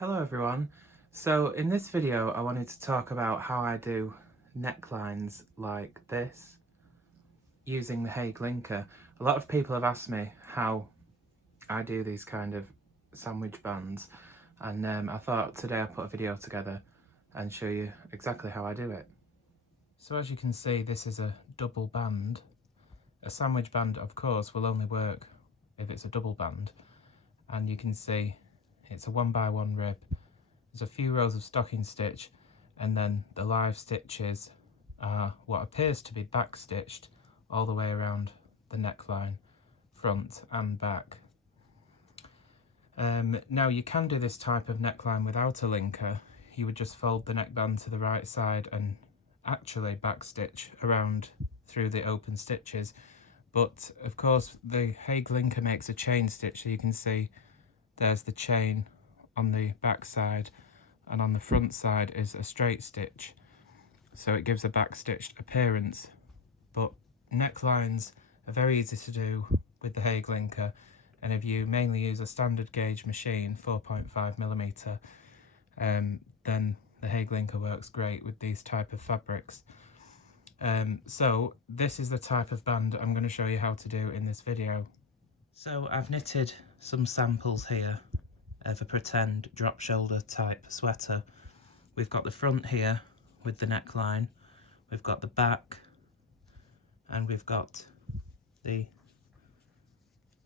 Hello everyone. So in this video I wanted to talk about how I do necklines like this using the Hague linker. A lot of people have asked me how I do these kind of sandwich bands, and I thought today I'd put a video together and show you exactly how I do it. So as you can see, this is a double band. A sandwich band, of course, will only work if it's a double band, and you can see it's a 1x1 rib. There's a few rows of stocking stitch, and then the live stitches are what appears to be back stitched all the way around the neckline, front and back. Now you can do this type of neckline without a linker. You would just fold the neckband to the right side and actually back stitch around through the open stitches, but of course the Hague linker makes a chain stitch, so you can see there's the chain on the back side, and on the front side is a straight stitch, so it gives a back stitched appearance. But necklines are very easy to do with the Hague linker, and if you mainly use a standard gauge machine, 4.5mm, then the Hague linker works great with these type of fabrics. So this is the type of band I'm going to show you how to do in this video. So I've knitted some samples here of a pretend drop shoulder type sweater. We've got the front here with the neckline, we've got the back, and we've got the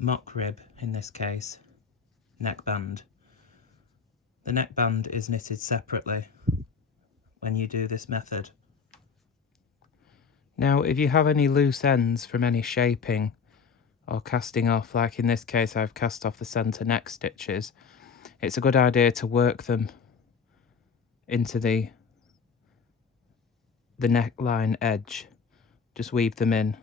mock rib, in this case, neckband. The neckband is knitted separately when you do this method. Now if you have any loose ends from any shaping or casting off, like in this case I've cast off the centre neck stitches, it's a good idea to work them into the neckline edge. Just weave them in.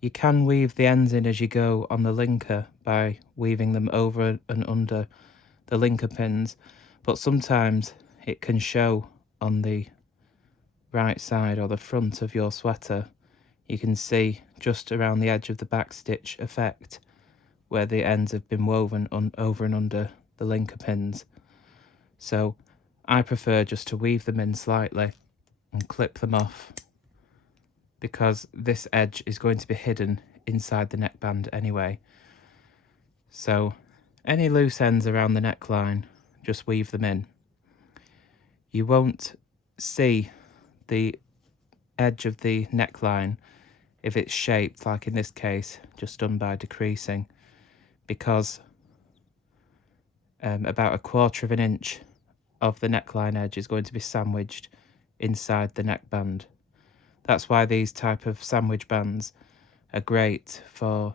You can weave the ends in as you go on the linker by weaving them over and under the linker pins, but sometimes it can show on the right side or the front of your sweater. You can see just around the edge of the back stitch effect where the ends have been woven over and under the linker pins. So I prefer just to weave them in slightly and clip them off, because this edge is going to be hidden inside the neckband anyway. So any loose ends around the neckline, just weave them in. You won't see the edge of the neckline if it's shaped, like in this case, just done by decreasing, because about 1/4 of an inch of the neckline edge is going to be sandwiched inside the neckband. That's why these type of sandwich bands are great for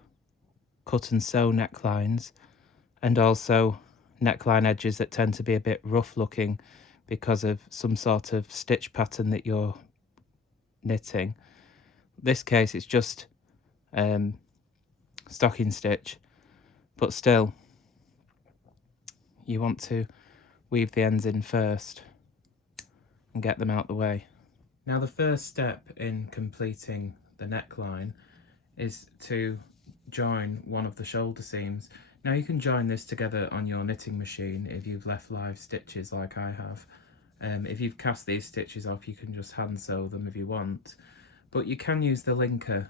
cut and sew necklines, and also neckline edges that tend to be a bit rough looking because of some sort of stitch pattern that you're knitting. In this case it's just stocking stitch, but still you want to weave the ends in first and get them out the way. Now the first step in completing the neckline is to join one of the shoulder seams. Now you can join this together on your knitting machine if you've left live stitches like I have. If you've cast these stitches off, you can just hand sew them if you want, but you can use the linker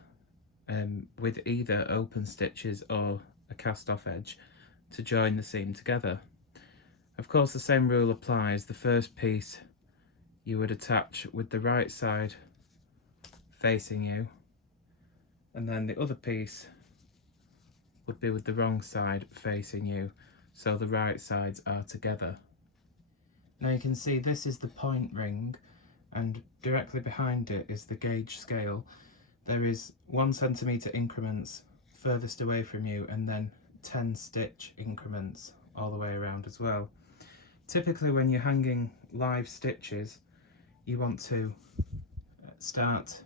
with either open stitches or a cast off edge to join the seam together. Of course the same rule applies. The first piece you would attach with the right side facing you, and then the other piece would be with the wrong side facing you, so the right sides are together. Now you can see this is the point ring, and directly behind it is the gauge scale. There is 1 centimetre increments furthest away from you, and then 10 stitch increments all the way around as well. Typically when you're hanging live stitches, you want to start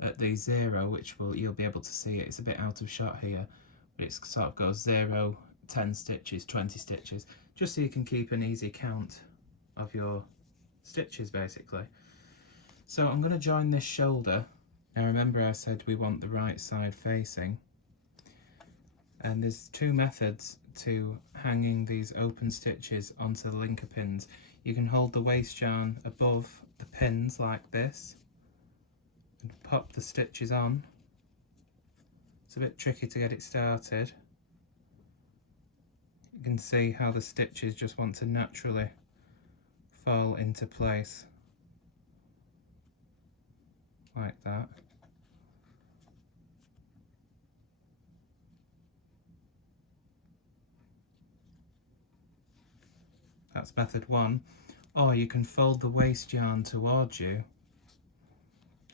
at the 0, which you'll be able to see it. It's a bit out of shot here, but it sort of goes 0, 10 stitches, 20 stitches, just so you can keep an easy count of your stitches basically. So I'm going to join this shoulder. Now remember I said we want the right side facing. And there's two methods to hanging these open stitches onto the linker pins. You can hold the waste yarn above the pins like this and pop the stitches on. It's a bit tricky to get it started. You can see how the stitches just want to naturally fall into place like that. That's method one. Or you can fold the waste yarn towards you,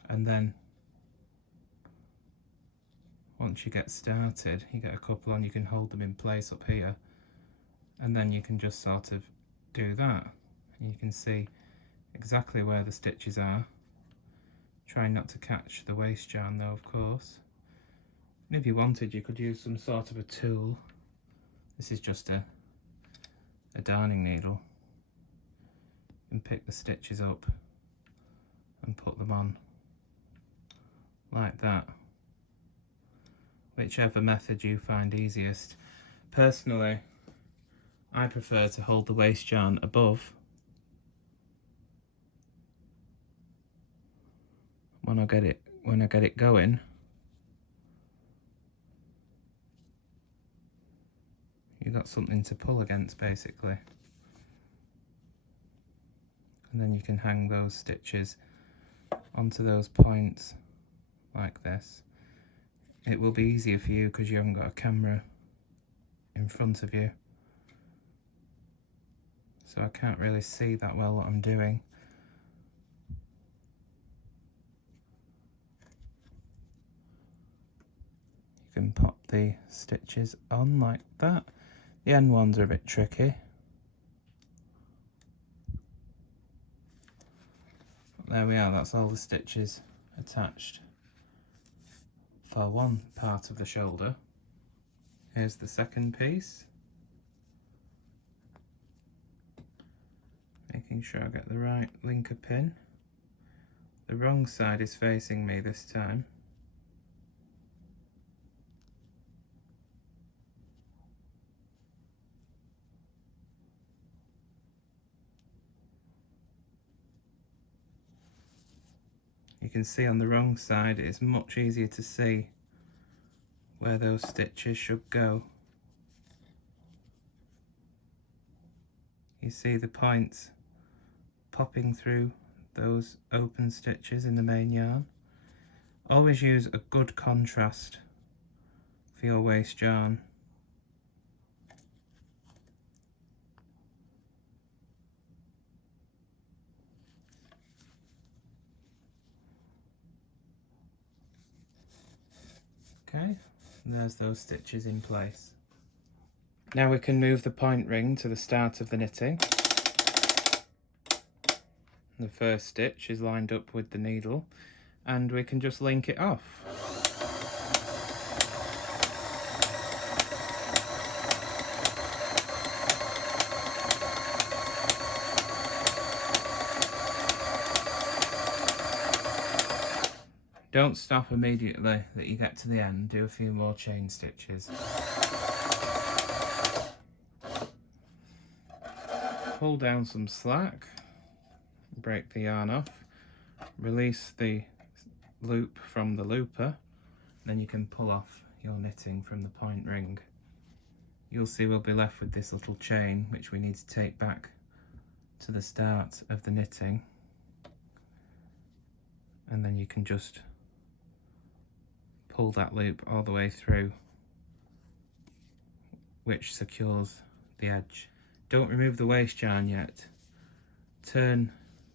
and then once you get started, you get a couple on, you can hold them in place up here, and then you can just sort of do that. And you can see exactly where the stitches are. Try not to catch the waste yarn though, of course. And if you wanted, you could use some sort of a tool. This is just a darning needle. You can pick the stitches up and put them on like that. Whichever method you find easiest. Personally, I prefer to hold the waste yarn above. When I get it going, you've got something to pull against basically. And then you can hang those stitches onto those points like this. It will be easier for you because you haven't got a camera in front of you, so I can't really see that well what I'm doing. You can pop the stitches on like that. The end ones are a bit tricky. There we are, that's all the stitches attached for one part of the shoulder. Here's the second piece. Making sure I get the right linker pin. The wrong side is facing me this time. You can see on the wrong side it's much easier to see where those stitches should go. You see the points popping through those open stitches in the main yarn. Always use a good contrast for your waste yarn. Okay, and there's those stitches in place. Now we can move the point ring to the start of the knitting. The first stitch is lined up with the needle, and we can just link it off. Don't stop immediately that you get to the end, do a few more chain stitches. Pull down some slack, break the yarn off, release the loop from the looper, then you can pull off your knitting from the point ring. You'll see we'll be left with this little chain which we need to take back to the start of the knitting, and then you can just pull that loop all the way through, which secures the edge. Don't remove the waste yarn yet. Turn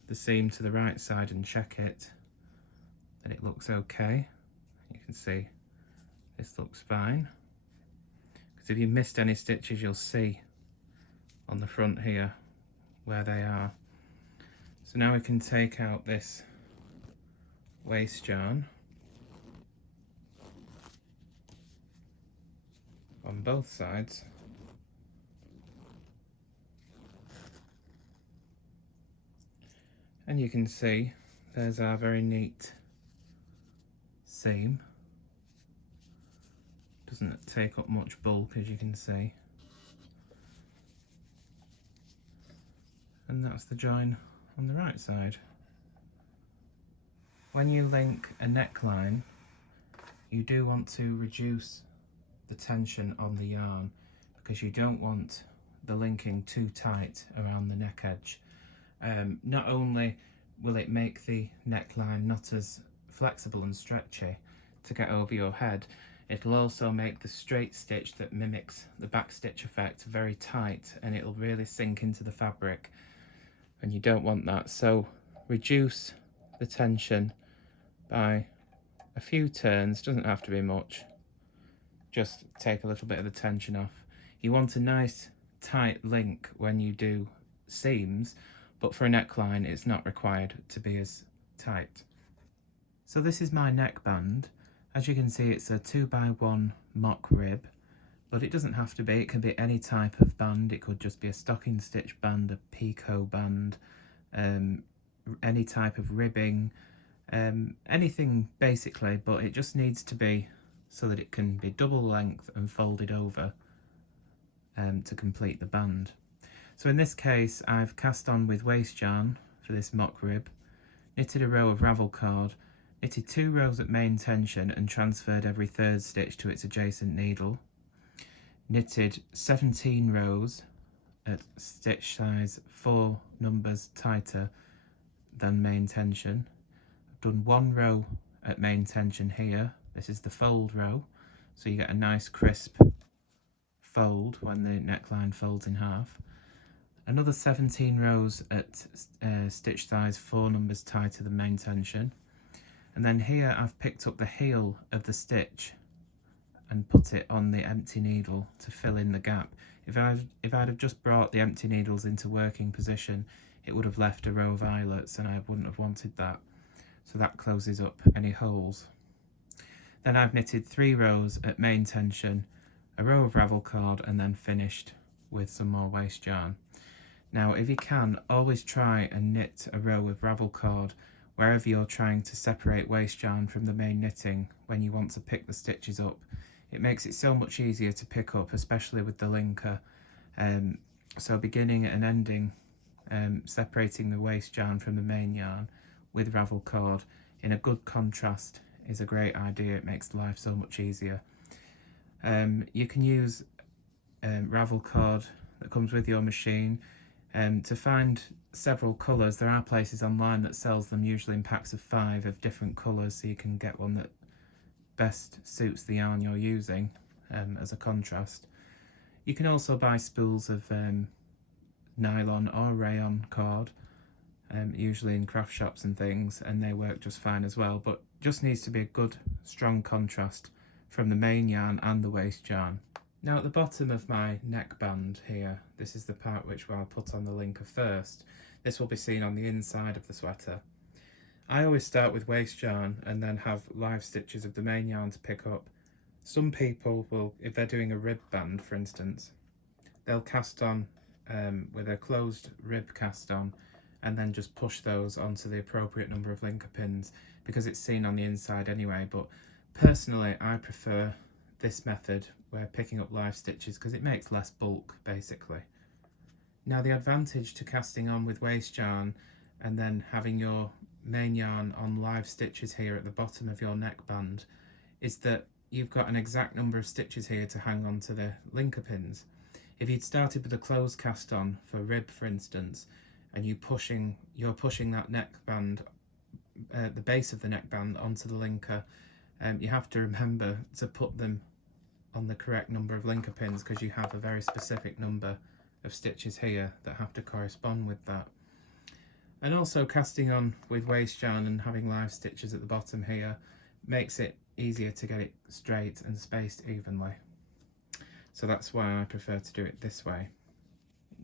the seam to the right side and check it that it looks okay. You can see this looks fine, because if you missed any stitches you'll see on the front here where they are. So now we can take out this waste yarn on both sides, and you can see there's our very neat seam. doesn't take up much bulk, as you can see. And that's the join on the right side. When you link a neckline, you do want to reduce the tension on the yarn because you don't want the linking too tight around the neck edge. Not only will it make the neckline not as flexible and stretchy to get over your head, it'll also make the straight stitch that mimics the back stitch effect very tight, and it'll really sink into the fabric, and you don't want that. So reduce the tension by a few turns, doesn't have to be much, just take a little bit of the tension off. You want a nice tight link when you do seams, but for a neckline it's not required to be as tight. So this is my neckband. As you can see, it's a 2x1 mock rib, but it doesn't have to be. It can be any type of band. It could just be a stocking stitch band, a picot band, any type of ribbing, anything basically, but it just needs to be so that it can be double length and folded over to complete the band. So in this case, I've cast on with waste yarn for this mock rib, knitted a row of ravel cord, knitted 2 rows at main tension and transferred every third stitch to its adjacent needle, knitted 17 rows at stitch size 4 numbers tighter than main tension. I've done 1 row at main tension here. This is the fold row, so you get a nice crisp fold when the neckline folds in half. Another 17 rows at stitch size 4 numbers tighter than main tension. And then here I've picked up the heel of the stitch and put it on the empty needle to fill in the gap. If I'd have just brought the empty needles into working position, it would have left a row of eyelets and I wouldn't have wanted that. So that closes up any holes. Then I've knitted 3 rows at main tension, a row of ravel cord, and then finished with some more waste yarn. Now, if you can, always try and knit a row of ravel cord wherever you're trying to separate waste yarn from the main knitting when you want to pick the stitches up. It makes it so much easier to pick up, especially with the linker. So beginning and ending, separating the waste yarn from the main yarn with ravel cord in a good contrast is a great idea. It makes life so much easier. You can use ravel cord that comes with your machine. To find several colours, there are places online that sells them, usually in packs of 5 of different colours, so you can get one that best suits the yarn you're using as a contrast. You can also buy spools of nylon or rayon cord, usually in craft shops and things, and they work just fine as well, but just needs to be a good strong contrast from the main yarn and the waste yarn. Now at the bottom of my neckband here, this is the part which I'll put on the linker first. This will be seen on the inside of the sweater. I always start with waste yarn and then have live stitches of the main yarn to pick up. Some people will, if they're doing a rib band for instance, they'll cast on with a closed rib cast on and then just push those onto the appropriate number of linker pins because it's seen on the inside anyway, but personally I prefer this method where picking up live stitches because it makes less bulk basically. Now the advantage to casting on with waste yarn and then having your main yarn on live stitches here at the bottom of your neckband is that you've got an exact number of stitches here to hang on to the linker pins. If you'd started with a closed cast on for rib for instance, and you're pushing that neckband, the base of the neckband onto the linker, you have to remember to put them on the correct number of linker pins because you have a very specific number of stitches here that have to correspond with that. And also casting on with waste yarn and having live stitches at the bottom here makes it easier to get it straight and spaced evenly. So that's why I prefer to do it this way.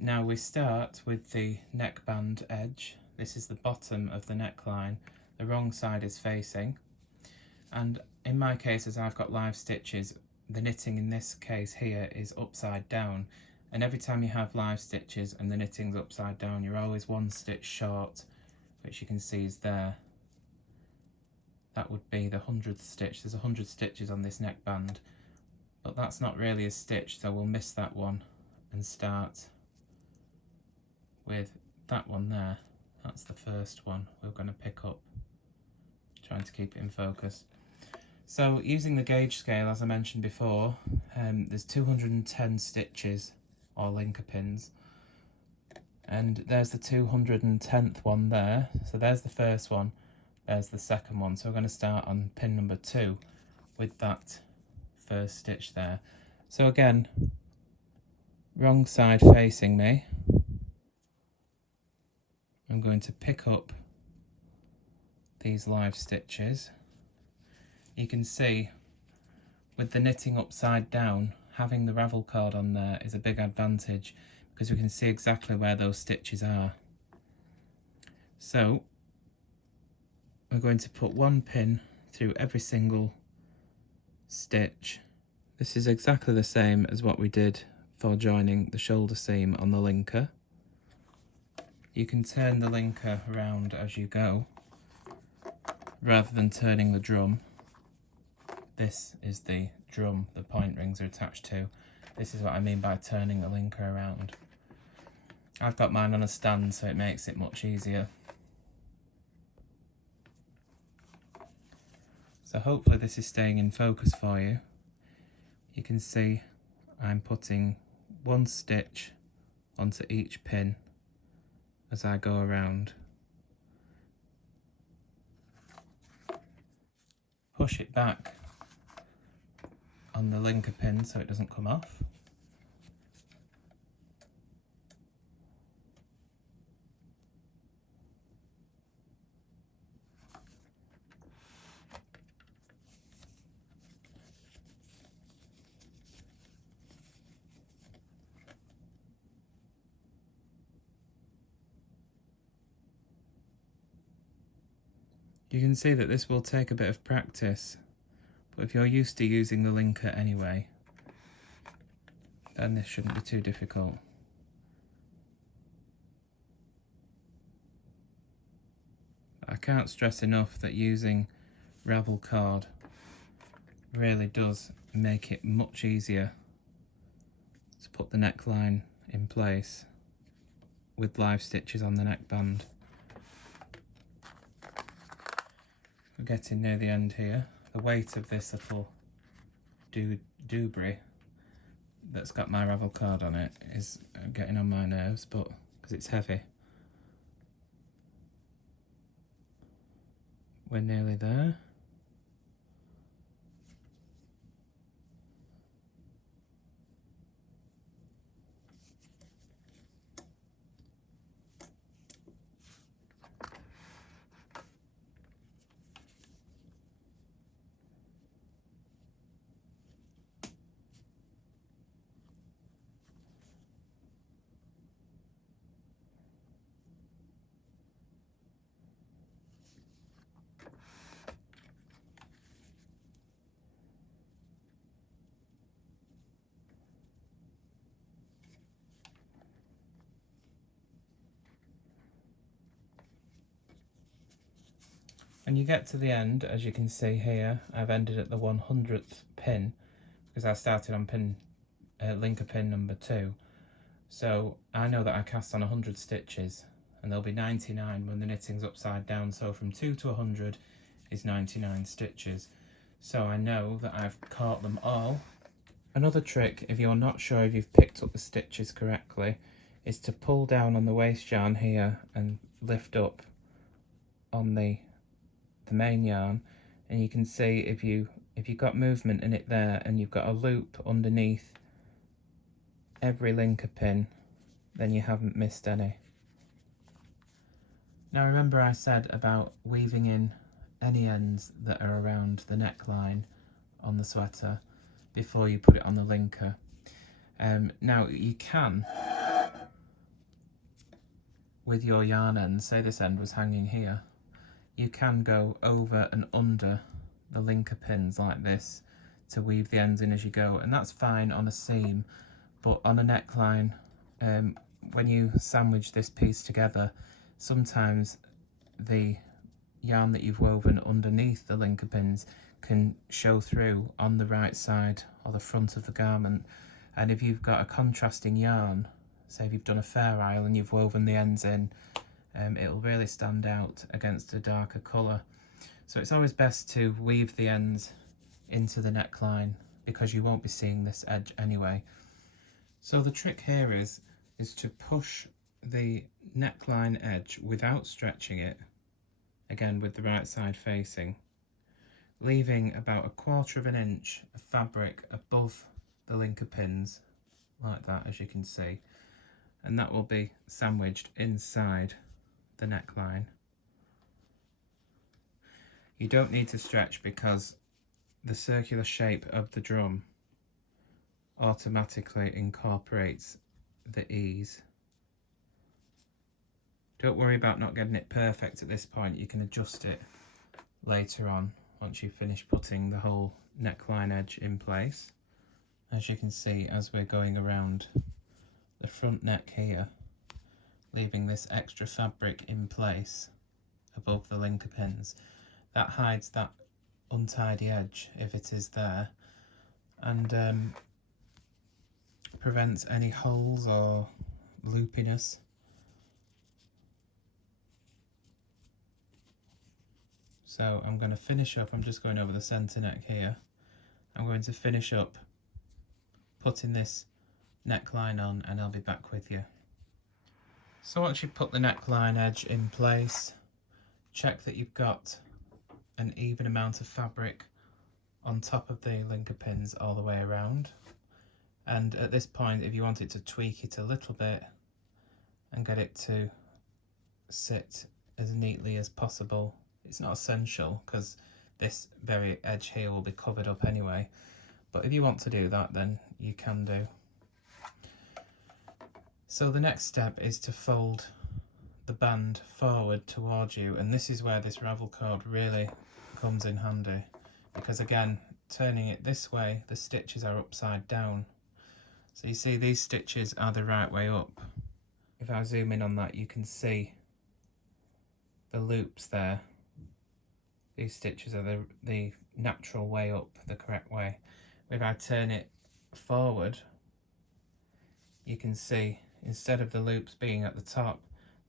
Now we start with the neckband edge. This is the bottom of the neckline. The wrong side is facing. And in my case, as I've got live stitches, the knitting in this case here is upside down. And every time you have live stitches and the knitting's upside down, you're always 1 stitch short, which you can see is there. That would be the 100th stitch. There's 100 stitches on this neckband, but that's not really a stitch, so we'll miss that one and start with that one there. That's the first one we're going to pick up, trying to keep it in focus. So using the gauge scale, as I mentioned before, there's 210 stitches or linker pins, and there's the 210th one there. So there's the first one, there's the second one. So we're going to start on pin number 2 with that first stitch there. So again, wrong side facing me, I'm going to pick up these live stitches. You can see with the knitting upside down, having the ravel card on there is a big advantage because we can see exactly where those stitches are. So we're going to put one pin through every single stitch. This is exactly the same as what we did for joining the shoulder seam on the linker. You can turn the linker around as you go rather than turning the drum. This is the drum the point rings are attached to. This is what I mean by turning the linker around. I've got mine on a stand, so it makes it much easier. So hopefully this is staying in focus for you. You can see I'm putting one stitch onto each pin as I go around. Push it back on the linker pin so it doesn't come off. You can see that this will take a bit of practice, but if you're used to using the linker anyway, then this shouldn't be too difficult. I can't stress enough that using ravel card really does make it much easier to put the neckline in place with live stitches on the neckband. We're getting near the end here. The weight of this little doobry that's got my ravel card on it is getting on my nerves, but because it's heavy. We're nearly there. When you get to the end, as you can see here, I've ended at the 100th pin because I started on linker pin number 2. So I know that I cast on 100 stitches and there'll be 99 when the knitting's upside down. So from 2 to 100 is 99 stitches. So I know that I've caught them all. Another trick, if you're not sure if you've picked up the stitches correctly, is to pull down on the waste yarn here and lift up on the main yarn, and you can see if you've got movement in it there and you've got a loop underneath every linker pin, then you haven't missed any. Now remember I said about weaving in any ends that are around the neckline on the sweater before you put it on the linker. Now you can, with your yarn end, say this end was hanging here, you can go over and under the linker pins like this to weave the ends in as you go, and that's fine on a seam, but on a neckline, when you sandwich this piece together, sometimes the yarn that you've woven underneath the linker pins can show through on the right side or the front of the garment. And if you've got a contrasting yarn, say if you've done a fair isle and you've woven the ends in, it'll really stand out against a darker colour. So it's always best to weave the ends into the neckline because you won't be seeing this edge anyway. So the trick here is to push the neckline edge without stretching it, again with the right side facing, leaving about 1/4 inch of fabric above the linker pins, like that, as you can see, and that will be sandwiched inside the neckline. You don't need to stretch because the circular shape of the drum automatically incorporates the ease. Don't worry about not getting it perfect at this point, you can adjust it later on once you finish putting the whole neckline edge in place. As you can see, as we're going around the front neck here, leaving this extra fabric in place above the linker pins, that hides that untidy edge if it is there, and prevents any holes or loopiness. So I'm going to finish up, I'm just going over the centre neck here, I'm going to finish up putting this neckline on and I'll be back with you. So once you've put the neckline edge in place, check that you've got an even amount of fabric on top of the linker pins all the way around. And at this point, if you wanted to tweak it a little bit and get it to sit as neatly as possible, it's not essential because this very edge here will be covered up anyway, but if you want to do that, then you can do. So the next step is to fold the band forward towards you, and this is where this ravel cord really comes in handy, because again, turning it this way, the stitches are upside down. So you see these stitches are the right way up. If I zoom in on that, you can see the loops there. These stitches are the natural way up, the correct way. If I turn it forward, you can see instead of the loops being at the top,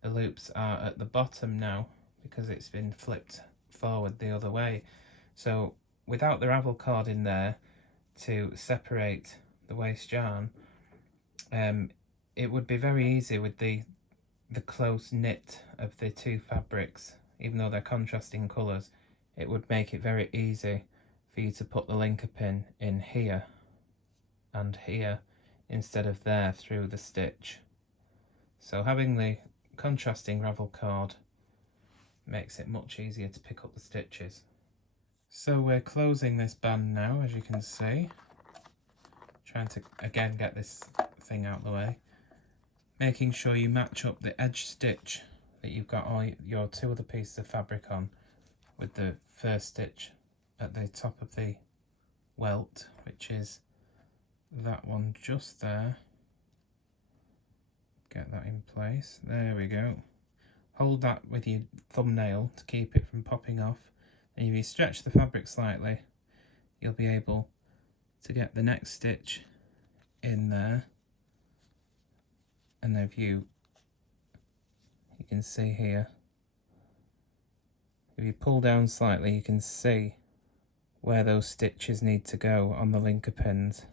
the loops are at the bottom now because it's been flipped forward the other way. So without the ravel cord in there to separate the waist yarn, it would be very easy with the close knit of the two fabrics, even though they're contrasting colours, it would make it very easy for you to put the linker pin in here and here instead of there through the stitch. So having the contrasting ravel cord makes it much easier to pick up the stitches. So we're closing this band now, as you can see. Trying to again get this thing out of the way. Making sure you match up the edge stitch that you've got all your two other pieces of fabric on with the first stitch at the top of the welt, which is that one just there. Get that in place. There we go. Hold that with your thumbnail to keep it from popping off. And if you stretch the fabric slightly, you'll be able to get the next stitch in there. And if you can see here, if you pull down slightly, you can see where those stitches need to go on the linker pins.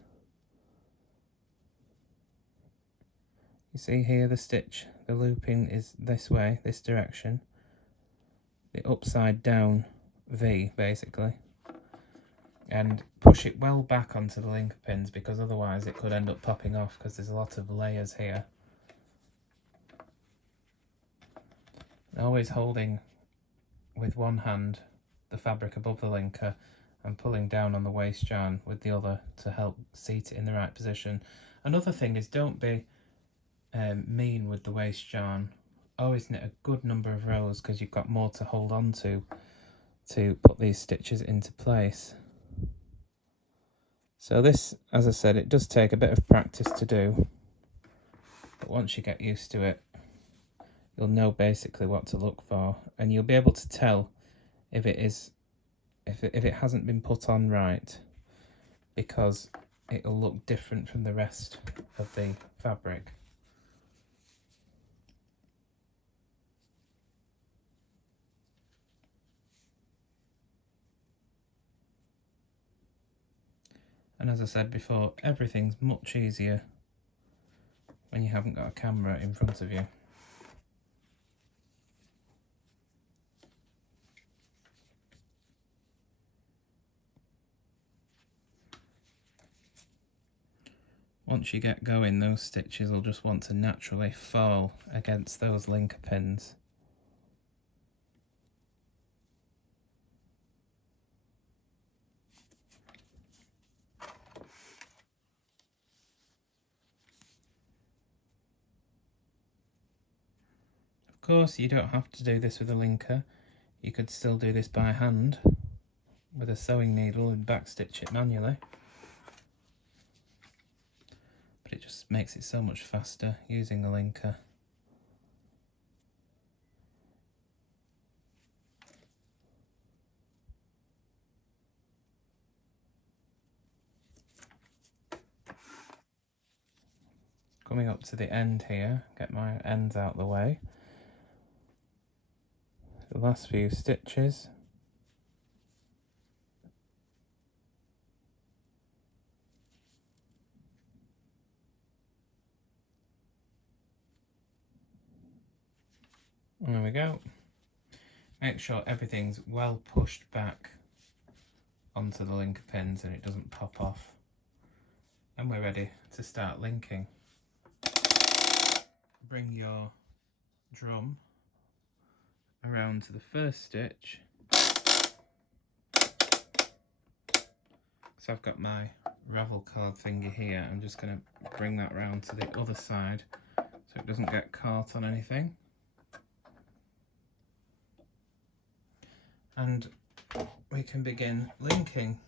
You see here the stitch, the looping is this way, this direction, the upside down V basically, and push it well back onto the linker pins because otherwise it could end up popping off because there's a lot of layers here. Always holding with one hand the fabric above the linker and pulling down on the waist yarn with the other to help seat it in the right position. Another thing is don't be mean with the waist yarn. Always knit a good number of rows because you've got more to hold on to put these stitches into place. So this, as I said, it does take a bit of practice to do, but once you get used to it, you'll know basically what to look for, and you'll be able to tell if it is if it hasn't been put on right, because it'll look different from the rest of the fabric. And as I said before, everything's much easier when you haven't got a camera in front of you. Once you get going, those stitches will just want to naturally fall against those linker pins. Of course, you don't have to do this with a linker. You could still do this by hand with a sewing needle and backstitch it manually. But it just makes it so much faster using the linker. Coming up to the end here, get my ends out the way. The last few stitches. There we go. Make sure everything's well pushed back onto the linker pins and it doesn't pop off. And we're ready to start linking. Bring your drum around to the first stitch. So I've got my ravel coloured finger here. I'm just going to bring that round to the other side so it doesn't get caught on anything. And we can begin linking.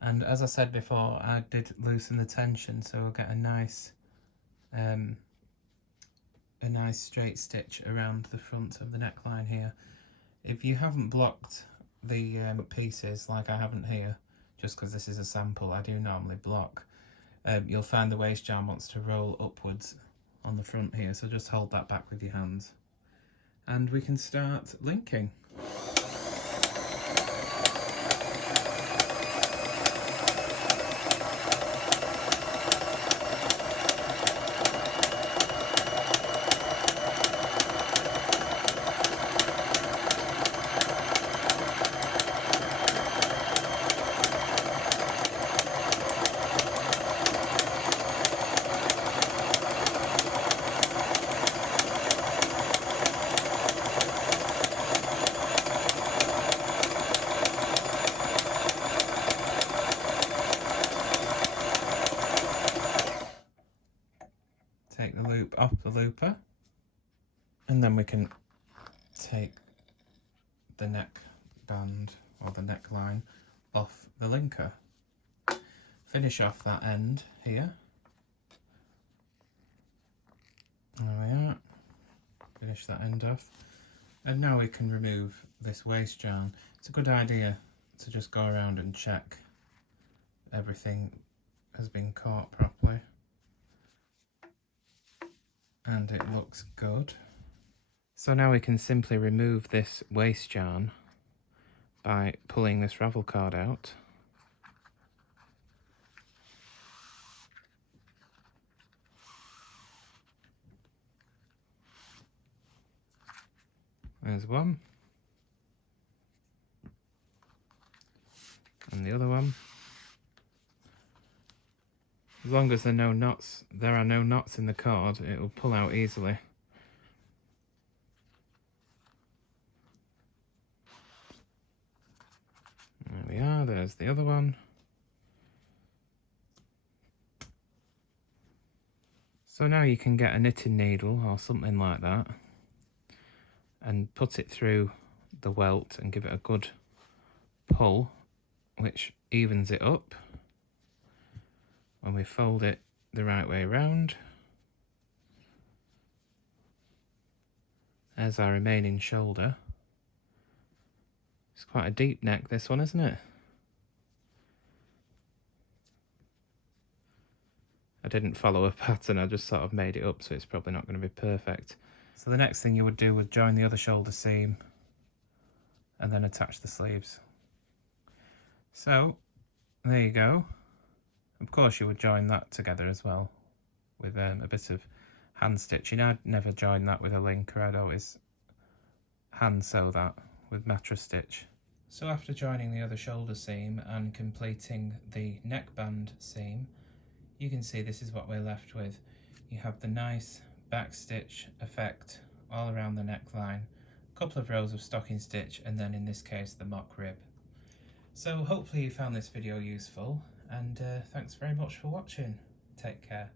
And as I said before, I did loosen the tension, so we'll get a nice straight stitch around the front of the neckline here. If you haven't blocked the pieces like I haven't here, just because this is a sample, I do normally block, you'll find the waist yarn wants to roll upwards on the front here, so just hold that back with your hands. And we can start linking. Take the loop off the looper, and then we can take the neck band or the neckline off the linker. Finish off that end here. There we are. Finish that end off. And now we can remove this waist yarn. It's a good idea to just go around and check everything has been caught properly. And it looks good. So now we can simply remove this waist yarn by pulling this ravel card out. There's one. And the other one. As long as there are no knots in the cord, it will pull out easily. There we are, there's the other one. So now you can get a knitting needle or something like that and put it through the welt and give it a good pull, which evens it up. When we fold it the right way around, there's our remaining shoulder. It's quite a deep neck, this one, isn't it? I didn't follow a pattern, I just sort of made it up, so it's probably not going to be perfect. So the next thing you would do would join the other shoulder seam and then attach the sleeves. So there you go. Of course you would join that together as well with a bit of hand stitching. I'd never join that with a linker, I'd always hand sew that with mattress stitch. So after joining the other shoulder seam and completing the neckband seam, you can see this is what we're left with. You have the nice back stitch effect all around the neckline, a couple of rows of stocking stitch, and then in this case the mock rib. So hopefully you found this video useful, and thanks very much for watching. Take care.